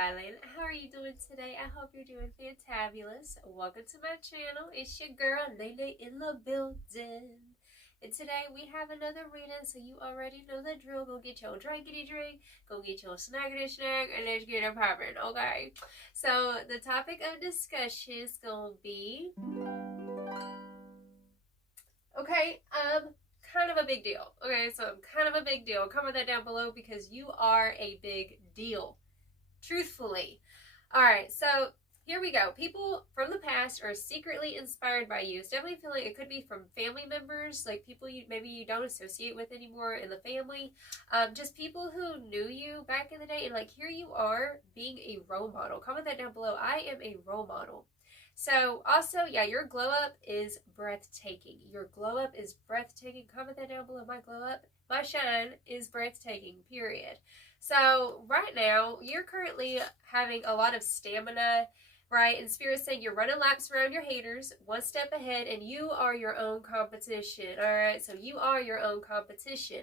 darling. How are you doing today? I hope you're doing fantabulous. Welcome to my channel. It's your girl, Nene in the building. And today we have another reading, so you already know the drill. Go get your drinkity drink, go get your snackity snack, and let's get it poppin', okay? So the topic of discussion is gonna be, kind of a big deal. Okay, so kind of a big deal. Comment that down below because you are a big deal. Truthfully. Alright, so here we go. People from the past are secretly inspired by you. It's definitely feeling it could be from family members, like people maybe you don't associate with anymore in the family. Just people who knew you back in the day, and like here you are being a role model. Comment that down below. I am a role model. So also, yeah, your glow up is breathtaking. Your glow up is breathtaking. Comment that down below. My glow up, my shine is breathtaking, period. So right now, you're currently having a lot of stamina, right? And Spirit's saying you're running laps around your haters, one step ahead, and you are your own competition, all right? So you are your own competition.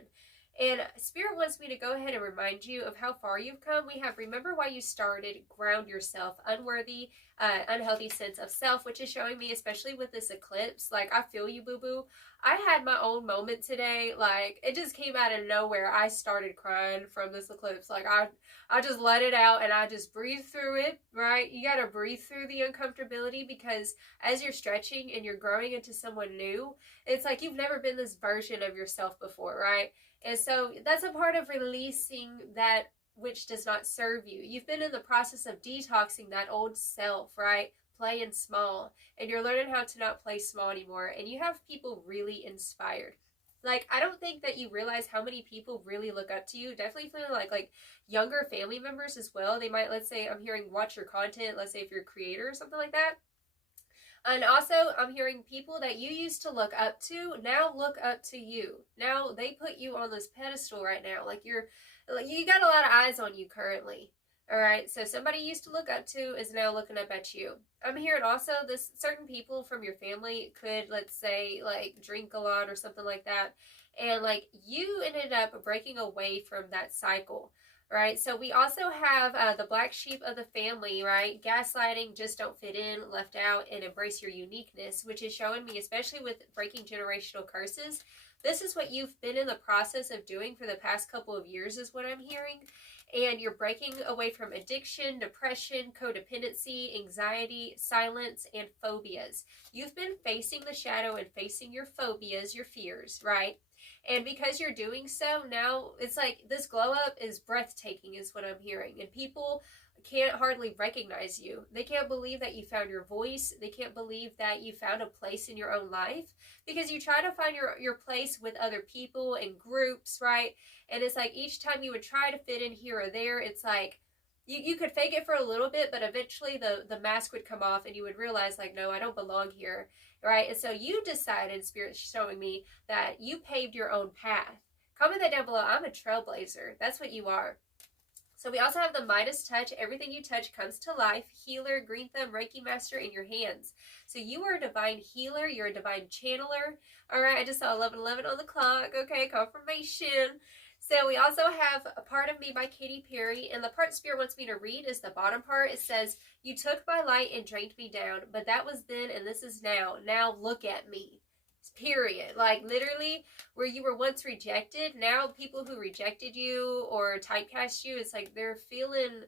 And Spirit wants me to go ahead and remind you of how far you've come. We have remember why you started, ground yourself, unworthy, unhealthy sense of self, which is showing me, especially with this eclipse. Like, I feel you, boo-boo. I had my own moment today. Like, it just came out of nowhere. I started crying from this eclipse. Like, I just let it out and I just breathed through it, right? You got to breathe through the uncomfortability because as you're stretching and you're growing into someone new, it's like you've never been this version of yourself before, right? And so that's a part of releasing that which does not serve you. You've been in the process of detoxing that old self, right? Playing small. And you're learning how to not play small anymore. And you have people really inspired. Like, I don't think that you realize how many people really look up to you. Definitely feeling like younger family members as well. They might, let's say, I'm hearing watch your content. Let's say if you're a creator or something like that. And also, I'm hearing people that you used to look up to now look up to you. Now they put you on this pedestal right now. Like you got a lot of eyes on you currently. All right. So somebody you used to look up to is now looking up at you. I'm hearing also this certain people from your family could, let's say, like drink a lot or something like that. And like you ended up breaking away from that cycle. Right, so we also have the black sheep of the family, right? Gaslighting, just don't fit in, left out, and embrace your uniqueness, which is showing me, especially with breaking generational curses. This is what you've been in the process of doing for the past couple of years is what I'm hearing. And you're breaking away from addiction, depression, codependency, anxiety, silence, and phobias. You've been facing the shadow and facing your phobias, your fears, right? And because you're doing so, now it's like this glow up is breathtaking is what I'm hearing. And people can't hardly recognize you. They can't believe that you found your voice. They can't believe that you found a place in your own life because you try to find your place with other people and groups, right? And it's like each time you would try to fit in here or there, it's like you could fake it for a little bit, but eventually the mask would come off and you would realize like, no, I don't belong here. Right? And so you decided, Spirit's showing me, that you paved your own path. Comment that down below. I'm a trailblazer. That's what you are. So we also have the Midas touch. Everything you touch comes to life. Healer, green thumb, Reiki master in your hands. So you are a divine healer. You're a divine channeler. All right. I just saw 11:11 on the clock. Okay. Confirmation. So we also have A Part of Me by Katy Perry, and the part Spirit wants me to read is the bottom part. It says, you took my light and drained me down, but that was then and this is now. Now look at me. Period. Like literally where you were once rejected, now people who rejected you or typecast you, it's like they're feeling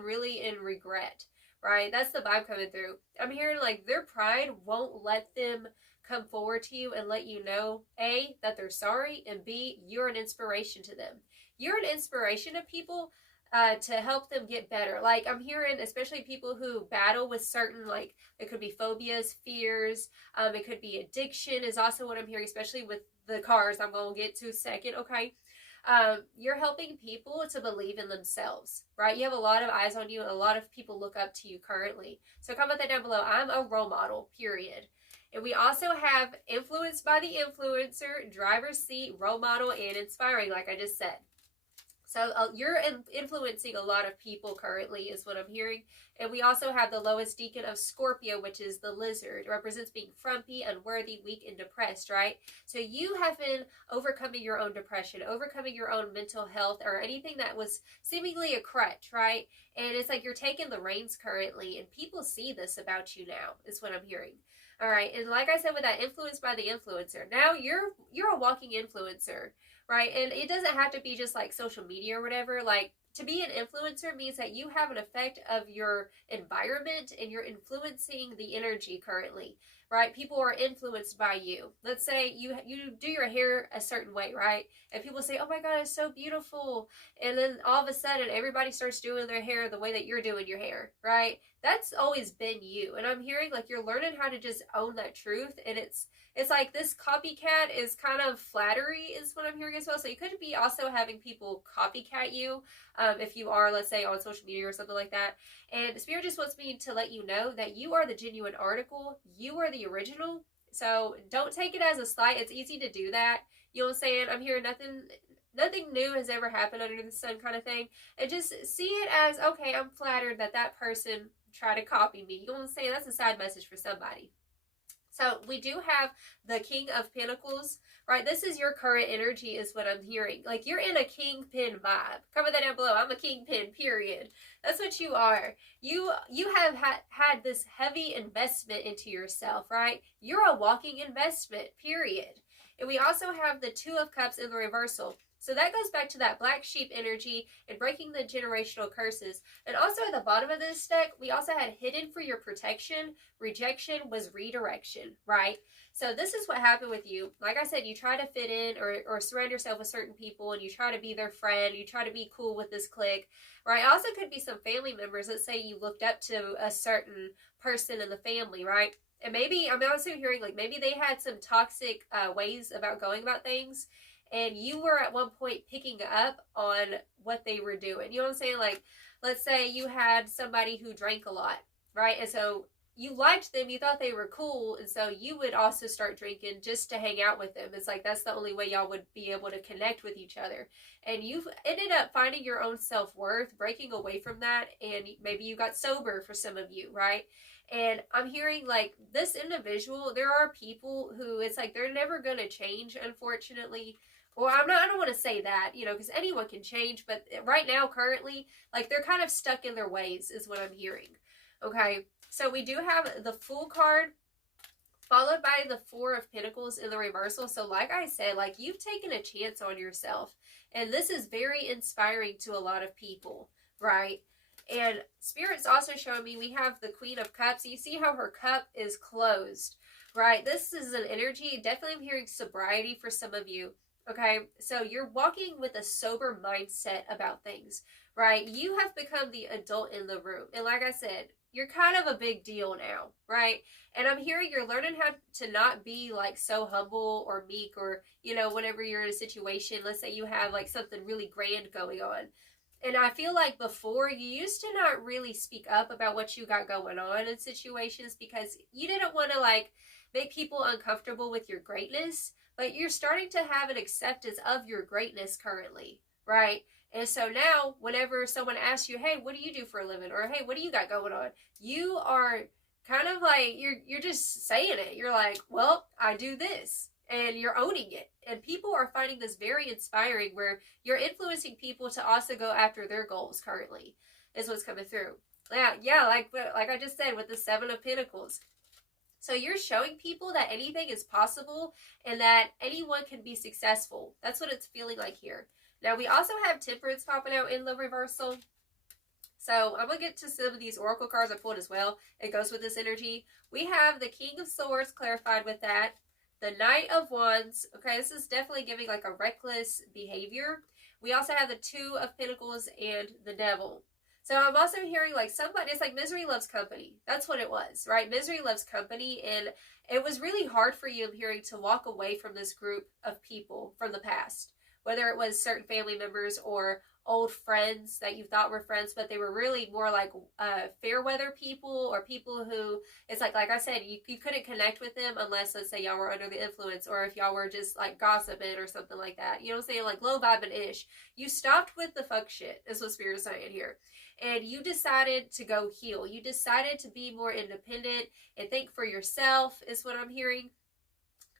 really in regret, right? That's the vibe coming through. I'm hearing like their pride won't let them come forward to you and let you know, A, that they're sorry, and B, you're an inspiration to them. You're an inspiration to people to help them get better. Like I'm hearing, especially people who battle with certain, like it could be phobias, fears, it could be addiction is also what I'm hearing, especially with the cars I'm going to get to second, okay? You're helping people to believe in themselves, right? You have a lot of eyes on you and a lot of people look up to you currently. So comment that down below. I'm a role model, period. And we also have influenced by the influencer, driver's seat, role model, and inspiring, like I just said. So you're influencing a lot of people currently is what I'm hearing. And we also have the lowest decan of Scorpio, which is the lizard. It represents being frumpy, unworthy, weak, and depressed, right? So you have been overcoming your own depression, overcoming your own mental health, or anything that was seemingly a crutch, right? And it's like you're taking the reins currently, and people see this about you now, is what I'm hearing. All right, and like I said, with that influence by the influencer, now you're a walking influencer, right? And it doesn't have to be just like social media or whatever. Like, to be an influencer means that you have an effect of your environment and you're influencing the energy currently, right? People are influenced by you. Let's say you do your hair a certain way, right? And people say, oh my God, it's so beautiful. And then all of a sudden, everybody starts doing their hair the way that you're doing your hair, right? That's always been you. And I'm hearing like you're learning how to just own that truth. And it's like this copycat is kind of flattery is what I'm hearing as well. So you could be also having people copycat you if you are, let's say, on social media or something like that. And Spirit just wants me to let you know that you are the genuine article. You are the original. So don't take it as a slight. It's easy to do that. You know what I'm saying? I'm hearing nothing new has ever happened under the sun kind of thing. And just see it as, okay, I'm flattered that that person tried to copy me. You know what I'm saying? That's a side message for somebody. So we do have the King of Pentacles, right? This is your current energy is what I'm hearing. Like you're in a kingpin vibe. Comment that down below. I'm a kingpin, period. That's what you are. You have had this heavy investment into yourself, right? You're a walking investment, period. And we also have the Two of Cups in the reversal. So that goes back to that black sheep energy and breaking the generational curses. And also at the bottom of this deck, we also had hidden for your protection. Rejection was redirection, right? So this is what happened with you. Like I said, you try to fit in or surround yourself with certain people and you try to be their friend. You try to be cool with this clique, right? Also could be some family members. Let's say you looked up to a certain person in the family, right? And maybe, I'm also hearing like maybe they had some toxic ways about going about things. And you were at one point picking up on what they were doing. You know what I'm saying? Like, let's say you had somebody who drank a lot, right? And so you liked them, you thought they were cool, and so you would also start drinking just to hang out with them. It's like that's the only way y'all would be able to connect with each other. And you've ended up finding your own self-worth, breaking away from that, and maybe you got sober for some of you, right? And I'm hearing like this individual, there are people who it's like they're never going to change, unfortunately. Well, I don't want to say that, you know, because anyone can change, but right now, currently, like, they're kind of stuck in their ways, is what I'm hearing. Okay, so we do have the Fool card, followed by the Four of Pentacles in the reversal. So, like I said, like, you've taken a chance on yourself, and this is very inspiring to a lot of people, right? And Spirit's also showing me we have the Queen of Cups. You see how her cup is closed, right? This is an energy, definitely I'm hearing sobriety for some of you. Okay, so you're walking with a sober mindset about things, right? You have become the adult in the room. And like I said, you're kind of a big deal now, right? And I'm hearing you're learning how to not be like so humble or meek or, you know, whenever you're in a situation, let's say you have like something really grand going on. And I feel like before you used to not really speak up about what you got going on in situations because you didn't want to like make people uncomfortable with your greatness. But you're starting to have an acceptance of your greatness currently, right? And so now, whenever someone asks you, hey, what do you do for a living? Or, hey, what do you got going on? You are kind of like, you're just saying it. You're like, well, I do this. And you're owning it. And people are finding this very inspiring where you're influencing people to also go after their goals currently, is what's coming through. Yeah, like I just said with the Seven of Pentacles. So you're showing people that anything is possible and that anyone can be successful. That's what it's feeling like here. Now, we also have Temperance popping out in the reversal. So I'm going to get to some of these oracle cards I pulled as well. It goes with this energy. We have the King of Swords clarified with that. The Knight of Wands. Okay, this is definitely giving like a reckless behavior. We also have the Two of Pentacles and the Devil. So I'm also hearing like somebody, it's like misery loves company. That's what it was, right? Misery loves company. And it was really hard for you, I'm hearing, to walk away from this group of people from the past. Whether it was certain family members or old friends that you thought were friends, but they were really more like fair weather people, or people who, it's like I said, you couldn't connect with them unless, let's say, y'all were under the influence, or if y'all were just like gossiping or something like that. You know what I'm saying? Like low vibing ish. You stopped with the fuck shit, is what Spirit's saying here. And you decided to go heal. You decided to be more independent and think for yourself, is what I'm hearing.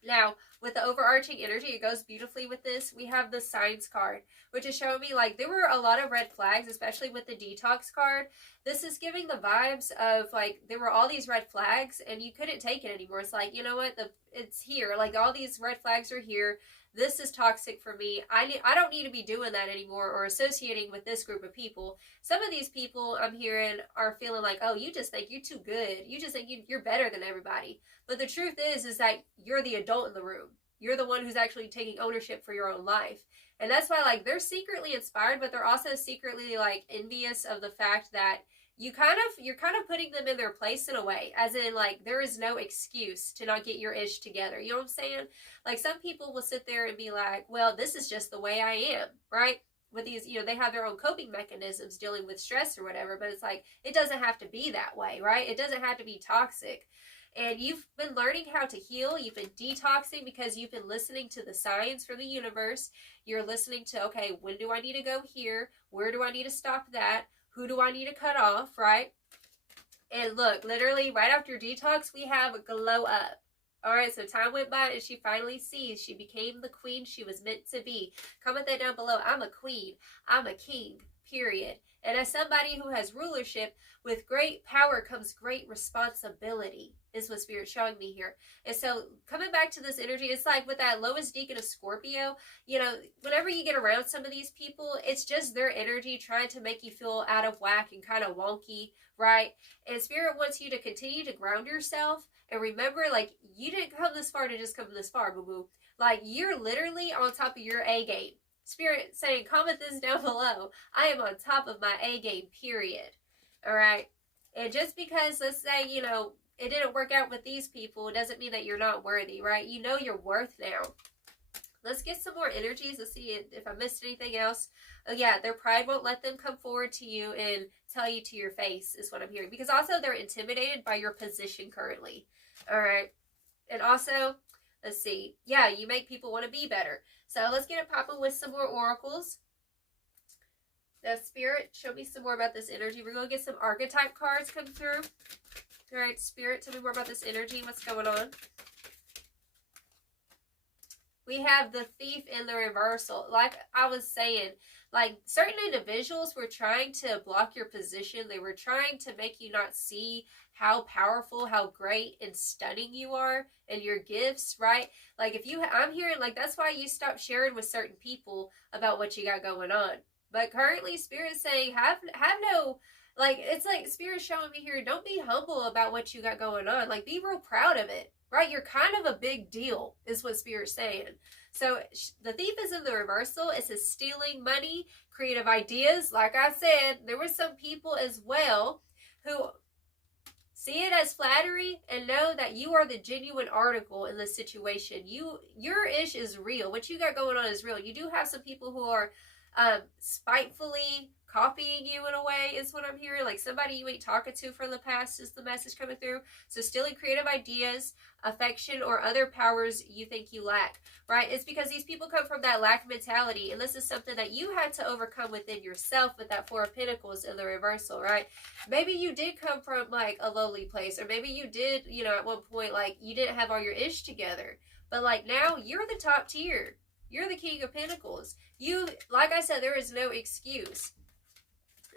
Now, with the overarching energy, it goes beautifully with this. We have the signs card, which is showing me like there were a lot of red flags, especially with the detox card. This is giving the vibes of like there were all these red flags and you couldn't take it anymore. It's like, you know what, it's here. Like all these red flags are here. This is toxic for me. I don't need to be doing that anymore, or associating with this group of people. Some of these people I'm hearing are feeling like, oh, you just think you're too good. You just think you're better than everybody. But the truth is that you're the adult in the room. You're the one who's actually taking ownership for your own life. And that's why like they're secretly inspired, but they're also secretly like envious of the fact that you're kind of putting them in their place in a way, as in like there is no excuse to not get your ish together. You know what I'm saying? Like some people will sit there and be like, well, this is just the way I am, right? With these, you know, they have their own coping mechanisms dealing with stress or whatever, but it's like it doesn't have to be that way, right? It doesn't have to be toxic. And you've been learning how to heal. You've been detoxing because you've been listening to the signs from the universe. You're listening to, okay, when do I need to go here? Where do I need to stop that? Who do I need to cut off, right? And look, literally right after detox, we have a glow up. All right, so time went by and she finally sees. She became the queen she was meant to be. Comment that down below. I'm a queen. I'm a king, period. And as somebody who has rulership, with great power comes great responsibility, is what Spirit's showing me here. And so coming back to this energy, it's like with that lowest deacon of Scorpio, you know, whenever you get around some of these people, it's just their energy trying to make you feel out of whack and kind of wonky, right? And Spirit wants you to continue to ground yourself and remember, like, you didn't come this far to just come this far, boo-boo. Like, you're literally on top of your A game. Spirit saying, comment this down below. I am on top of my A game, period. All right? And just because, let's say, you know, it didn't work out with these people, it doesn't mean that you're not worthy, right? You know your worth now. Let's get some more energies to see if I missed anything else. Oh, yeah, their pride won't let them come forward to you and tell you to your face, is what I'm hearing. Because also they're intimidated by your position currently. All right? And also, let's see. Yeah, you make people want to be better. So let's get it popping with some more oracles. The Spirit, show me some more about this energy. We're going to get some archetype cards come through. All right, Spirit, tell me more about this energy. What's going on? We have the Thief in the reversal. Like I was saying, like certain individuals were trying to block your position. They were trying to make you not see how powerful, how great and stunning you are and your gifts, right? Like if you, I'm hearing like that's why you stop sharing with certain people about what you got going on. But currently Spirit's saying have no, like it's like Spirit's showing me here, don't be humble about what you got going on. Like be real proud of it. Right? You're kind of a big deal, is what Spirit's saying. So the Thief is in the reversal. It says stealing money, creative ideas. Like I said, there were some people as well who see it as flattery and know that you are the genuine article in this situation. Your ish is real. What you got going on is real. You do have some people who are spitefully copying you in a way, is what I'm hearing. Like somebody you ain't talking to from the past is the message coming through. So stealing creative ideas, affection, or other powers you think you lack, right? It's because these people come from that lack mentality, and this is something that you had to overcome within yourself with that Four of Pentacles in the reversal, right? Maybe you did come from like a lowly place, or maybe you did, you know, at one point, like you didn't have all your ish together, but like now you're the top tier. You're the King of Pentacles. You, like I said, there is no excuse.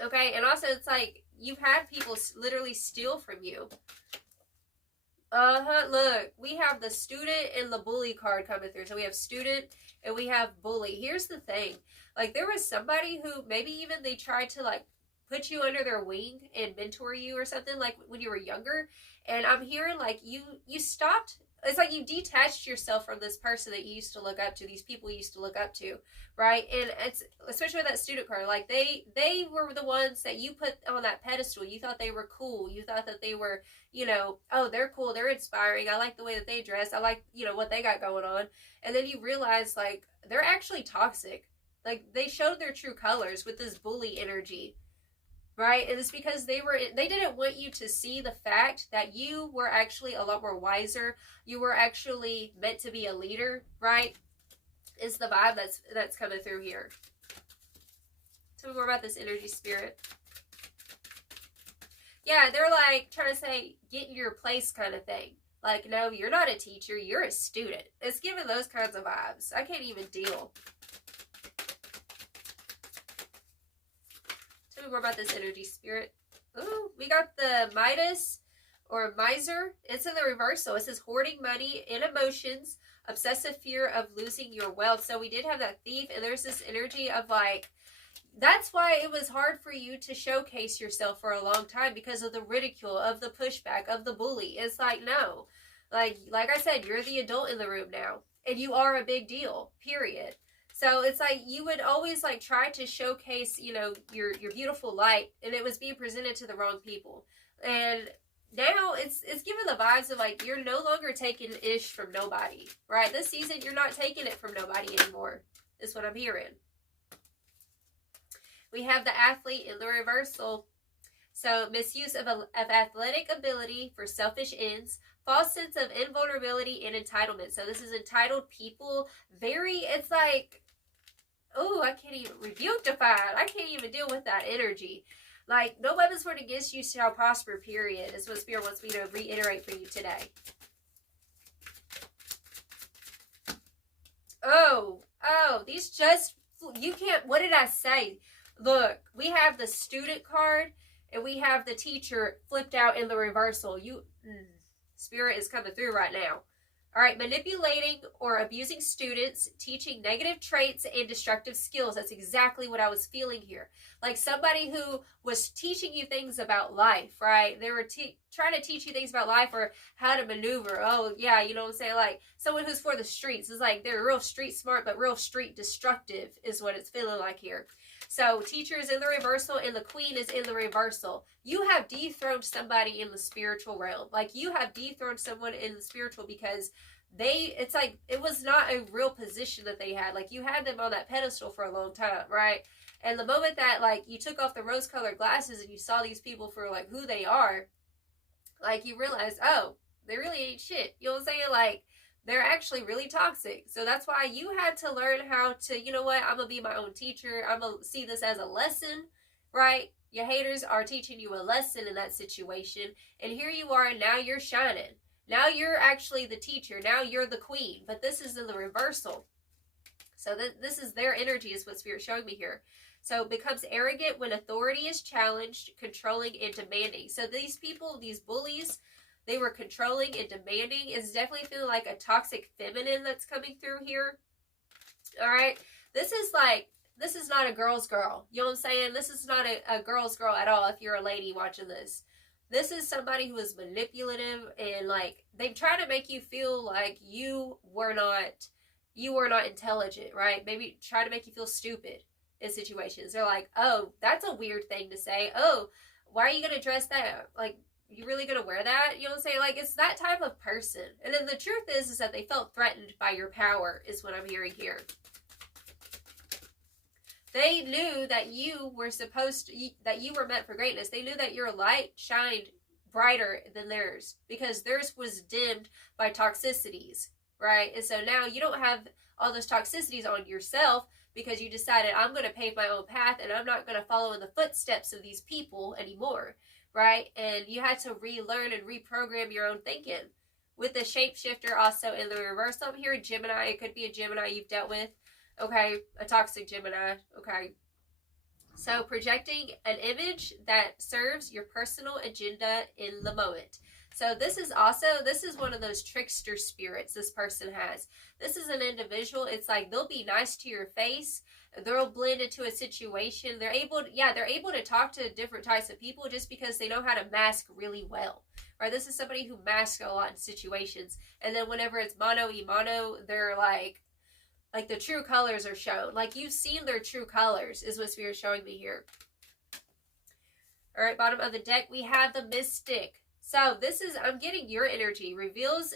Okay, and also it's like you've had people literally steal from you. Look, we have the student and the bully card coming through. So we have student and we have bully. Here's the thing. Like there was somebody who maybe even they tried to like put you under their wing and mentor you or something like when you were younger. And I'm hearing like you stopped. It's like you detached yourself from this person that you used to look up to, these people you used to look up to, right? And it's especially with that student card, like they were the ones that you put on that pedestal. You thought they were cool. You thought that they were, you know, oh, they're cool, they're inspiring. I like the way that they dress. I like, you know, what they got going on. And then you realize like they're actually toxic. Like, they showed their true colors with this bully energy, right? And it's because they didn't want you to see the fact that you were actually a lot more wiser. You were actually meant to be a leader, right? Is the vibe that's coming through here. Tell me more about this energy, Spirit. Yeah, they're like trying to say, get in your place kind of thing. Like, no, you're not a teacher, you're a student. It's giving those kinds of vibes. I can't even deal. Tell me more about this energy, Spirit. Ooh, we got the Midas or miser. It's in the reversal. It says hoarding money and emotions, obsessive fear of losing your wealth. So we did have that thief, and there's this energy of like, that's why it was hard for you to showcase yourself for a long time, because of the ridicule, of the pushback, of the bully. It's like, no. Like I said, you're the adult in the room now, and you are a big deal, period. So it's like you would always like try to showcase, you know, your beautiful light, and it was being presented to the wrong people. And now it's giving the vibes of like you're no longer taking ish from nobody, right? This season you're not taking it from nobody anymore, is what I'm hearing. We have the athlete in the reversal. So misuse of athletic ability for selfish ends, false sense of invulnerability and entitlement. So this is entitled people. It's like, oh, I can't even rebuke defied. I can't even deal with that energy. Like, no weapons formed against you shall prosper, period, is what Spirit wants me to reiterate for you today. Oh, these just, you can't, what did I say? Look, we have the student card and we have the teacher flipped out in the reversal. Spirit is coming through right now. All right, manipulating or abusing students, teaching negative traits and destructive skills. That's exactly what I was feeling here. Like somebody who was teaching you things about life, right? They were trying to teach you things about life or how to maneuver. Oh, yeah, you know what I'm saying? Like someone who's for the streets. It's like they're real street smart, but real street destructive is what it's feeling like here. So teacher is in the reversal and the queen is in the reversal. You have dethroned somebody in the spiritual realm. Like you have dethroned someone in the spiritual because it's like it was not a real position that they had. Like you had them on that pedestal for a long time, right? And the moment that like you took off the rose-colored glasses and you saw these people for like who they are, like you realized, oh, they really ain't shit. You know what I'm saying? Like they're actually really toxic. So that's why you had to learn how to, you know what, I'm going to be my own teacher. I'm going to see this as a lesson, right? Your haters are teaching you a lesson in that situation. And here you are, and now you're shining. Now you're actually the teacher. Now you're the queen. But this is in the reversal. So this is their energy is what Spirit's showing me here. So it becomes arrogant when authority is challenged, controlling, and demanding. So these people, these bullies, they were controlling and demanding. It's definitely feeling like a toxic feminine that's coming through here. All right. This is not a girl's girl. You know what I'm saying? This is not a girl's girl at all if you're a lady watching this. This is somebody who is manipulative and like they try to make you feel like you were not intelligent, right? Maybe try to make you feel stupid in situations. They're like, oh, that's a weird thing to say. Oh, why are you going to dress that? Like, you really gonna wear that? You know what I'm saying? Like, it's that type of person. And then the truth is that they felt threatened by your power, is what I'm hearing here. They knew that you were that you were meant for greatness. They knew that your light shined brighter than theirs because theirs was dimmed by toxicities, right? And so now you don't have all those toxicities on yourself because you decided, I'm going to pave my own path and I'm not going to follow in the footsteps of these people anymore. Right? And you had to relearn and reprogram your own thinking. With the shapeshifter also in the reverse, I'm here, Gemini. It could be a Gemini you've dealt with. Okay, a toxic Gemini. Okay. So projecting an image that serves your personal agenda in the moment. So this is one of those trickster spirits this person has. This is an individual. It's like they'll be nice to your face. They'll blend into a situation. They're able to talk to different types of people just because they know how to mask really well. Right? This is somebody who masks a lot in situations. And then whenever it's mano y mano, they're like the true colors are shown. Like you've seen their true colors is what Spirit's showing me here. All right, bottom of the deck, we have the Mystic. So this is, I'm getting your energy. Revels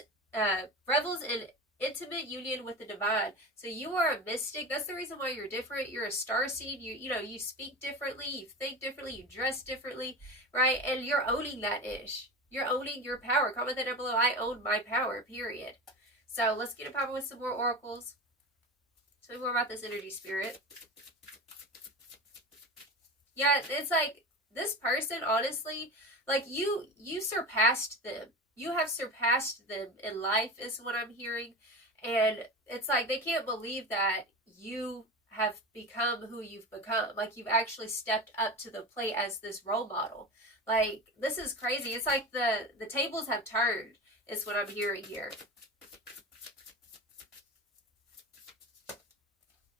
in intimate union with the divine. So you are a mystic. That's the reason why you're different. You're a starseed. You speak differently, you think differently, you dress differently, right? And you're owning that ish. You're owning your power. Comment that down below. I own my power, period. So let's get a popping with some more oracles. Tell me more about this energy, spirit. Yeah, it's like this person, honestly, like you surpassed them. You have surpassed them in life is what I'm hearing. And it's like they can't believe that you have become who you've become. Like you've actually stepped up to the plate as this role model. Like this is crazy. It's like the tables have turned is what I'm hearing here.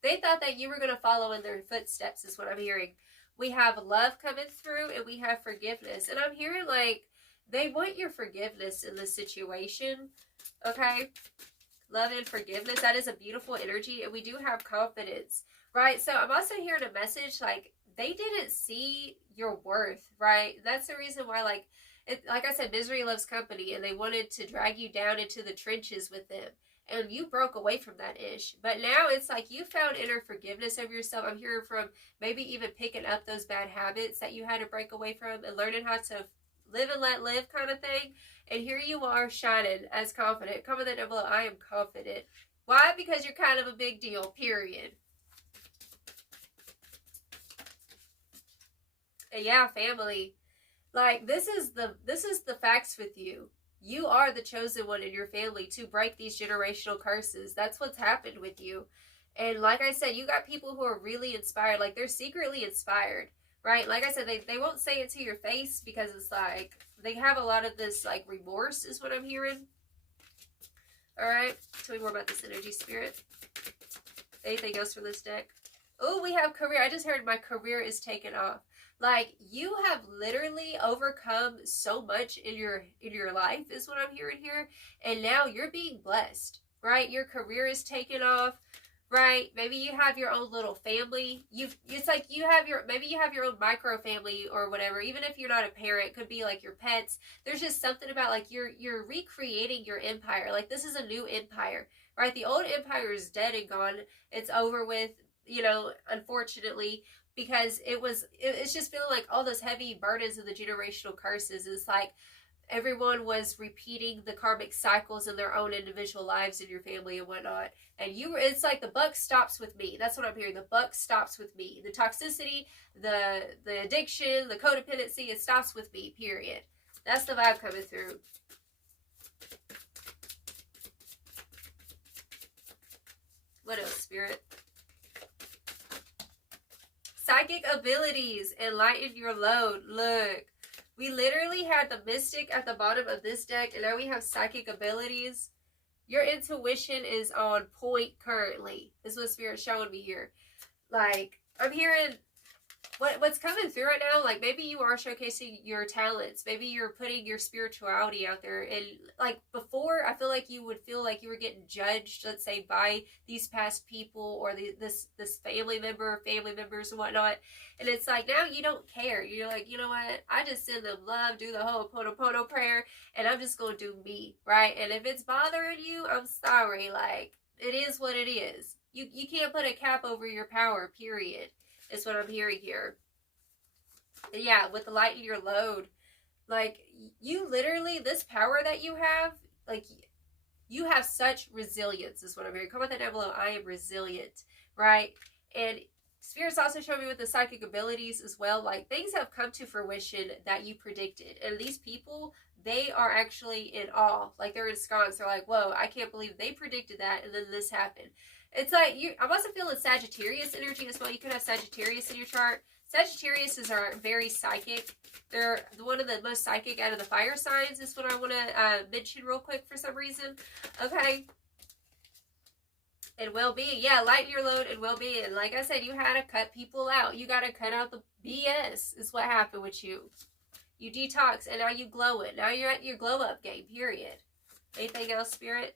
They thought that you were going to follow in their footsteps is what I'm hearing. We have love coming through and we have forgiveness. And I'm hearing like they want your forgiveness in this situation. Okay? Love and forgiveness. That is a beautiful energy. And we do have confidence. Right? So I'm also hearing a message like they didn't see your worth. Right? That's the reason why like I said, misery loves company. And they wanted to drag you down into the trenches with them. And you broke away from that ish. But now it's like you found inner forgiveness of yourself. I'm hearing from maybe even picking up those bad habits that you had to break away from and learning how to live and let live kind of thing. And here you are shining as confident. Comment that down below. I am confident. Why? Because you're kind of a big deal, period. And yeah, family. Like this is the facts with you. You are the chosen one in your family to break these generational curses. That's what's happened with you. And like I said, you got people who are really inspired. Like they're secretly inspired, right? Like I said, they won't say it to your face because it's like they have a lot of this like remorse is what I'm hearing. All right. Tell me more about this energy, spirit. Anything else from this deck? Oh, we have career. I just heard my career is taken off. Like you have literally overcome so much in your life is what I'm hearing here. And now you're being blessed, right? Your career is taken off, right? Maybe you have your own little family. It's like maybe you have your own micro family or whatever. Even if you're not a parent, it could be like your pets. There's just something about like you're recreating your empire. Like this is a new empire, right? The old empire is dead and gone. It's over with, unfortunately. Because it's just feeling like all those heavy burdens of the generational curses. It's like everyone was repeating the karmic cycles in their own individual lives in your family and whatnot. And it's like the buck stops with me. That's what I'm hearing. The buck stops with me. The toxicity, the addiction, the codependency, it stops with me, period. That's the vibe coming through. What else, spirit? Psychic abilities, enlighten your load. Look, we literally had the mystic at the bottom of this deck, and now we have psychic abilities. Your intuition is on point currently. This is what Spirit's showing me here. Like, I'm hearing what's coming through right now. Like, maybe you are showcasing your talents. Maybe you're putting your spirituality out there. And, like, before, I feel like you would feel like you were getting judged, let's say, by these past people or this family members and whatnot. And it's like, now you don't care. You're like, you know what? I just send them love, do the whole Ho'oponopono prayer, and I'm just going to do me, right? And if it's bothering you, I'm sorry. Like, it is what it is. You can't put a cap over your power, period. Is what I'm hearing here. And yeah, with the light in your load, like you literally, this power that you have, like you have such resilience is what I'm hearing. Comment that down below. I am resilient, right? And Spirit's also showing me with the psychic abilities as well. Like things have come to fruition that you predicted. And these people, they are actually in awe. Like they're ensconced. They're like, whoa, I can't believe they predicted that. And then this happened. It's like, I'm also feeling Sagittarius energy as well. You could have Sagittarius in your chart. Sagittarius are very psychic. They're one of the most psychic out of the fire signs is what I want to mention real quick for some reason. Okay. And well-being. Yeah, lighten your load and well-being. Like I said, you had to cut people out. You got to cut out the BS is what happened with you. You detox and now you glow it. Now you're at your glow-up game, period. Anything else, Spirit?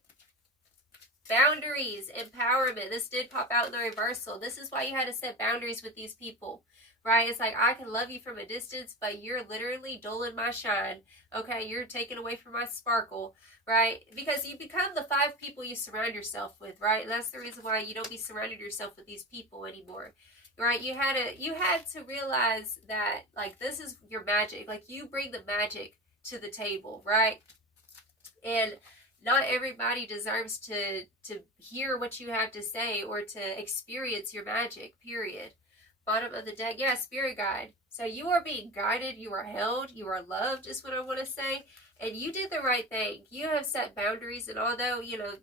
Boundaries, empowerment. This did pop out in the reversal. This is why you had to set boundaries with these people, right? It's like, I can love you from a distance, but you're literally dulling my shine, okay? You're taking away from my sparkle, right? Because you become the 5 people you surround yourself with, right? And that's the reason why you don't be surrounding yourself with these people anymore, right? You had to realize that, like, this is your magic. Like, you bring the magic to the table, right? And not everybody deserves to hear what you have to say or to experience your magic, period. Bottom of the deck, yeah, spirit guide. So you are being guided, you are held, you are loved, is what I want to say. And you did the right thing. You have set boundaries, and although, you know,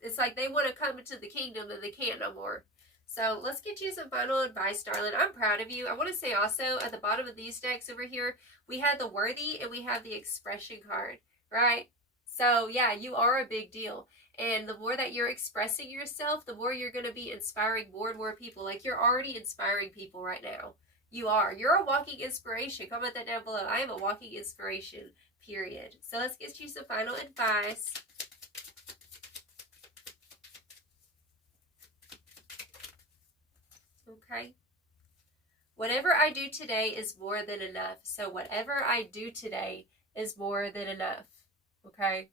it's like they want to come into the kingdom and they can't no more. So let's get you some final advice, darling. I'm proud of you. I want to say also, at the bottom of these decks over here, we had the worthy and we have the expression card, right? So yeah, you are a big deal. And the more that you're expressing yourself, the more you're going to be inspiring more and more people. Like, you're already inspiring people right now. You are. You're a walking inspiration. Comment that down below. I am a walking inspiration, period. So let's get you some final advice. Okay. Whatever I do today is more than enough. So whatever I do today is more than enough. Okay.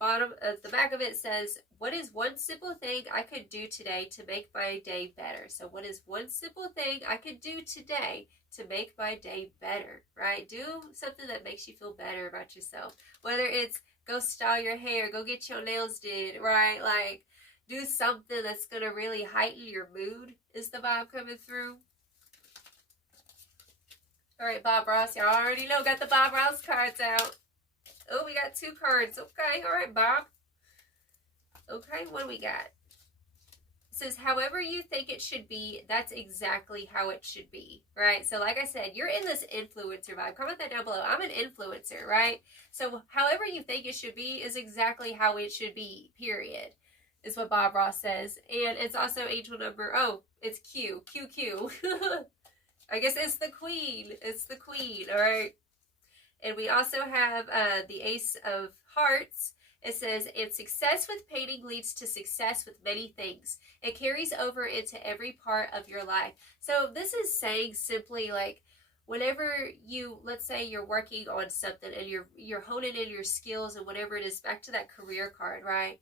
Bottom at the back of it says, what is one simple thing I could do today to make my day better? So what is one simple thing I could do today to make my day better, right? Do something that makes you feel better about yourself. Whether it's go style your hair, go get your nails did, right? Like, do something that's going to really heighten your mood, is the vibe coming through. All right, Bob Ross, y'all already know, got the Bob Ross cards out. Oh, we got 2 cards. Okay, all right, Bob. Okay, what do we got? It says, however you think it should be, that's exactly how it should be, right? So like I said, you're in this influencer vibe. Comment that down below. I'm an influencer, right? So however you think it should be is exactly how it should be, period, is what Bob Ross says. And it's also angel number, oh, it's Q, QQ. I guess it's the queen. It's the queen, all right? And we also have the Ace of Hearts. It says, and success with painting leads to success with many things. It carries over into every part of your life. So this is saying simply, like, whenever you, let's say you're working on something and you're honing in your skills and whatever it is, back to that career card, right?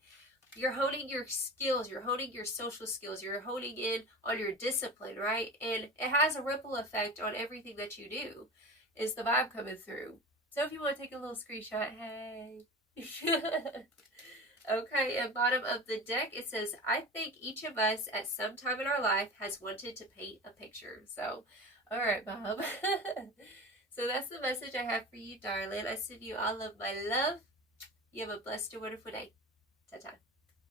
You're honing your skills, you're honing your social skills, you're honing in on your discipline, right? And it has a ripple effect on everything that you do, is the vibe coming through. So if you want to take a little screenshot, hey. Okay, and bottom of the deck, it says, I think each of us at some time in our life has wanted to paint a picture. So, all right, Bob. So that's the message I have for you, darling. I send you all of my love. You have a blessed and wonderful day. Ta-ta.